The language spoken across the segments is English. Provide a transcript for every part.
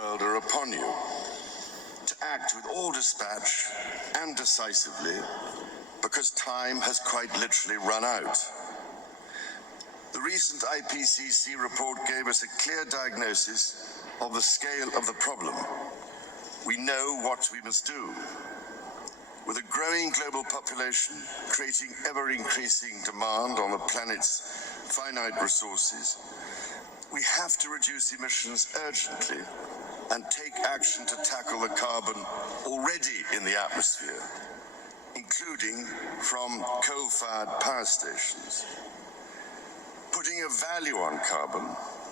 world are upon you to act with all dispatch and decisively, because time has quite literally run out. The recent IPCC report gave us a clear diagnosis of the scale of the problem. We know what we must do. With a growing global population creating ever-increasing demand on the planet's finite resources, we have to reduce emissions urgently and take action to tackle the carbon already in the atmosphere, including from coal-fired power stations. Putting a value on carbon,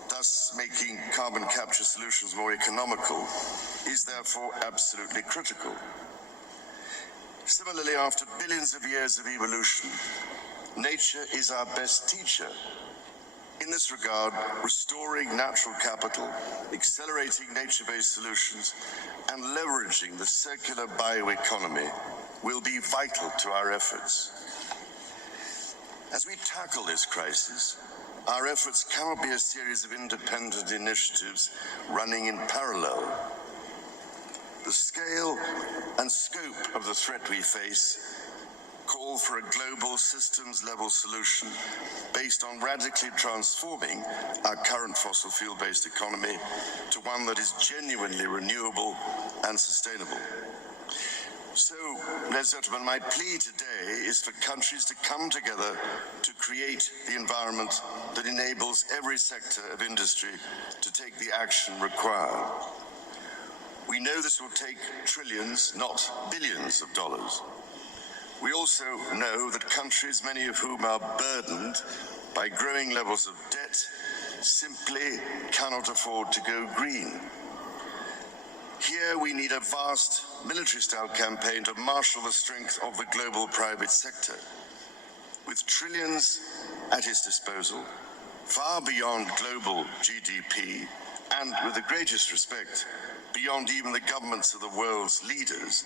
thus making carbon capture solutions more economical, is therefore absolutely critical. Similarly, after billions of years of evolution, nature is our best teacher. In this regard, restoring natural capital, accelerating nature-based solutions, and leveraging the circular bioeconomy will be vital to our efforts. As we tackle this crisis, our efforts cannot be a series of independent initiatives running in parallel. The scale and scope of the threat we face call for a global systems-level solution based on radically transforming our current fossil fuel-based economy to one that is genuinely renewable and sustainable. So, ladies and gentlemen, my plea today is for countries to come together to create the environment that enables every sector of industry to take the action required. We know this will take trillions, not billions of dollars. We also know that countries, many of whom are burdened by growing levels of debt, simply cannot afford to go green. Here we need a vast military-style campaign to marshal the strength of the global private sector. With trillions at its disposal, far beyond global GDP, and with the greatest respect, beyond even the governments of the world's leaders,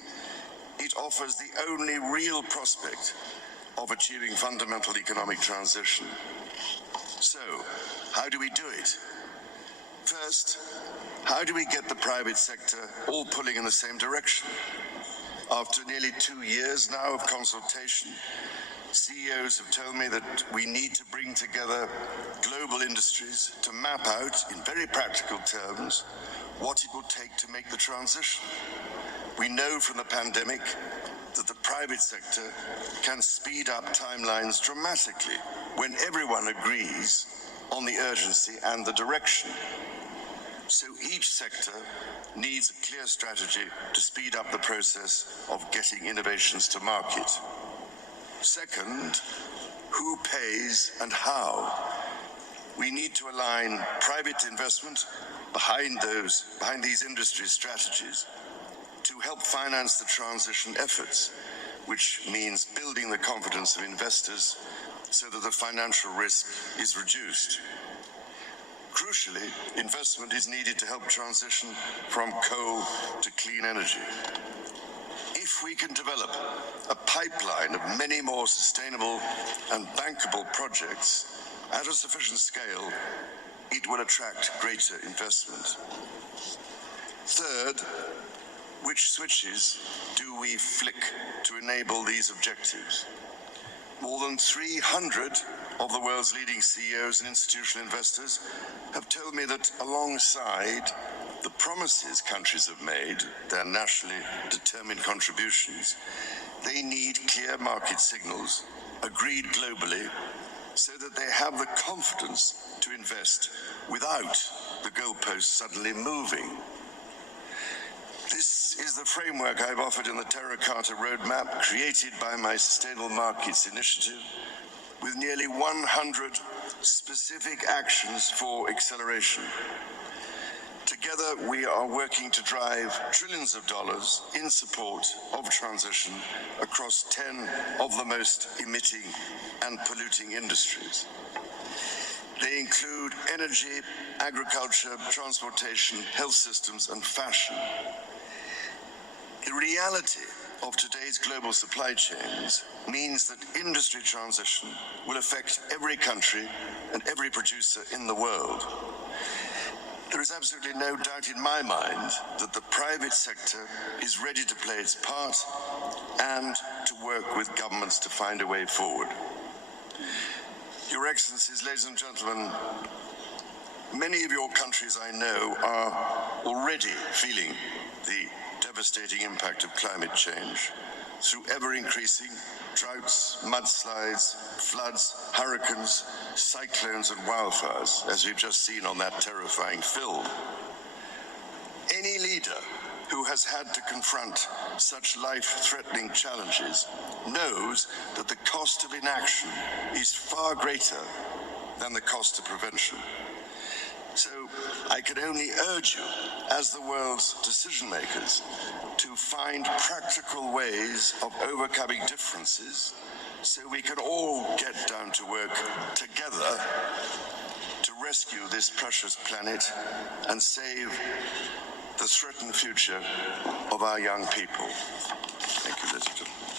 it offers the only real prospect of achieving fundamental economic transition. So, how do we do it? First, how do we get the private sector all pulling in the same direction? After nearly 2 years now of consultation, CEOs have told me that we need to bring together global industries to map out, in very practical terms, what it will take to make the transition. We know from the pandemic that the private sector can speed up timelines dramatically when everyone agrees on the urgency and the direction. So each sector needs a clear strategy to speed up the process of getting innovations to market. Second, who pays and how? We need to align private investment behind these industry strategies to help finance the transition efforts, which means building the confidence of investors so that the financial risk is reduced. Crucially, investment is needed to help transition from coal to clean energy. If we can develop a pipeline of many more sustainable and bankable projects at a sufficient scale, it will attract greater investment. Third, which switches do we flick to enable these objectives? More than 300 of the world's leading CEOs and institutional investors have told me that alongside the promises countries have made, their nationally determined contributions, they need clear market signals agreed globally so that they have the confidence to invest without the goalposts suddenly moving. This is the framework I've offered in the Terracotta Roadmap created by my Sustainable Markets Initiative, with nearly 100 specific actions for acceleration. Together, we are working to drive trillions of dollars in support of transition across 10 of the most emitting and polluting industries. They include energy, agriculture, transportation, health systems, and fashion. The reality of today's global supply chains means that industry transition will affect every country and every producer in the world. There is absolutely no doubt in my mind that the private sector is ready to play its part and to work with governments to find a way forward. Your Excellencies, ladies and gentlemen, many of your countries I know are already feeling the devastating impact of climate change through ever-increasing droughts, mudslides, floods, hurricanes, cyclones and wildfires, as we've just seen on that terrifying film. Any leader who has had to confront such life-threatening challenges knows that the cost of inaction is far greater than the cost of prevention. So I can only urge you, as the world's decision makers, to find practical ways of overcoming differences so we can all get down to work together to rescue this precious planet and save the threatened future of our young people. Thank you, ladies and gentlemen.